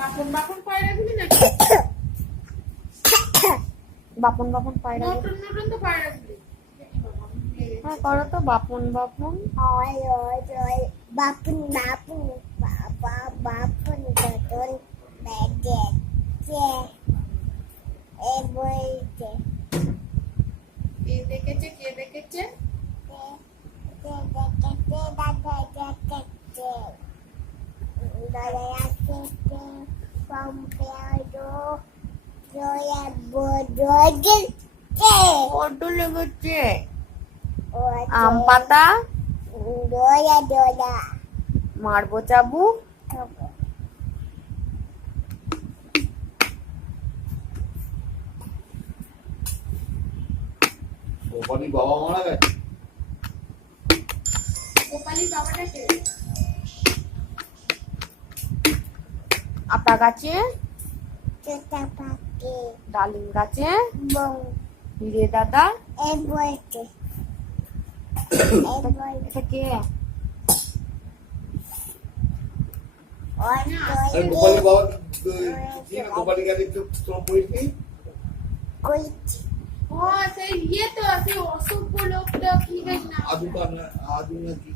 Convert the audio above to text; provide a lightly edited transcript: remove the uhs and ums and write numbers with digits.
বাপন বাপন পায়রাগুলি নাকি? বাপন বাপন পায়রা। নতুন নতুন তো পায়রাগুলি। হ্যাঁ করো তো বাপন বাপন। ওই ওই ওই বাপন বাপন বাবা বাপন নতুন বেজে চে এ বইতে কে দেখেছে কে দেখেছে? বড্ড লেগেছে। আম পাতা মারবো চাবুক। গোপালী বাবা মারা গেছে। গোপালী বাবাটাকে আতা গাছে ডালিম গাছে হিরে দাদা। এটা কে? আরে গোপালী বাবা কি গোপালী গেছে তোমার পড়িনি? ও সেই ইয়ে তো সেই অসভ্য লোকটা কি বেশ না আদু না কি